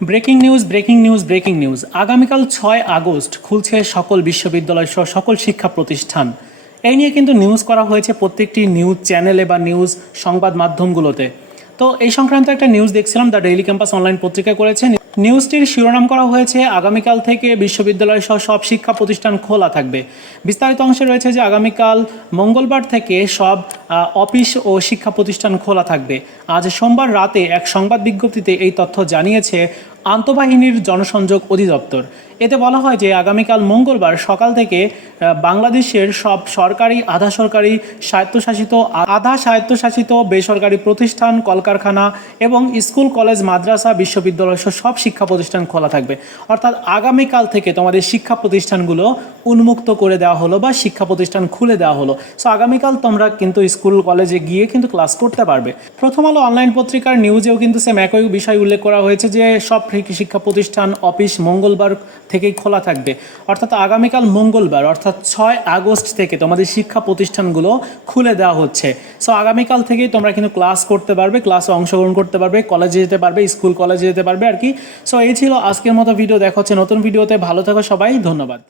Breaking news breaking news breaking news. আগামীকাল ছয় August খুলছে সকল বিশ্ববিদ্যালয় সহ সকল শিক্ষা প্রতিষ্ঠান। এই নিয়ে কিন্তু নিউজ করা হয়েছে প্রত্যেকটি নিউজ চ্যানেলে বা নিউজ সংবাদ মাধ্যমগুলোতে। তো এই সংক্রান্ত একটা নিউজ দেখছিলাম, দ্য ডেইলি ক্যাম্পাস অনলাইন পত্রিকা করেছে। নিউজটির শিরোনাম করা হয়েছে, আগামীকাল থেকে বিশ্ববিদ্যালয় সহ সব শিক্ষা প্রতিষ্ঠান খোলা থাকবে। বিস্তারিত অংশে রয়েছে যে আগামীকাল মঙ্গলবার থেকে সব অফিস ও শিক্ষা প্রতিষ্ঠান খোলা থাকবে। আজ সোমবার রাতে এক সংবাদ বিজ্ঞপ্তিতে এই তথ্য জানিয়েছে আন্তঃবাহিনীর জনসংযোগ অধিদপ্তর। এতে বলা হয় যে, আগামীকাল মঙ্গলবার সকাল থেকে বাংলাদেশের সব সরকারি আধা সরকারি স্বায়ত্তশাসিত আধা স্বায়ত্তশাসিত বেসরকারি প্রতিষ্ঠান, কলকারখানা এবং স্কুল, কলেজ, মাদ্রাসা, বিশ্ববিদ্যালয় সব শিক্ষা প্রতিষ্ঠান খোলা থাকবে। অর্থাৎ আগামীকাল থেকে তোমাদের শিক্ষা প্রতিষ্ঠানগুলো উন্মুক্ত করে দেওয়া হলো বা শিক্ষা প্রতিষ্ঠান খুলে দেওয়া হলো। সো আগামীকাল তোমরা কিন্তু স্কুল, কলেজে গিয়ে কিন্তু ক্লাস করতে পারবে। প্রথম আলো অনলাইন পত্রিকার নিউজেও কিন্তু সেম একই বিষয় উল্লেখ করা হয়েছে যে, সব শিক্ষা প্রতিষ্ঠান, অফিস মঙ্গলবার থেকেই খোলা থাকবে। অর্থাৎ আগামীকাল মঙ্গলবার, অর্থাৎ ছয় আগস্ট থেকে তোমাদের শিক্ষা প্রতিষ্ঠানগুলো খুলে দেওয়া হচ্ছে। সো আগামীকাল থেকেই তোমরা কিন্তু ক্লাস করতে পারবে, ক্লাসে অংশগ্রহণ করতে পারবে, কলেজে যেতে পারবে, স্কুল, কলেজে যেতে পারবে আর কি। সো এই ছিল আজকের মতো ভিডিও, দেখা হচ্ছে নতুন ভিডিওতে। ভালো থাকো সবাই, ধন্যবাদ।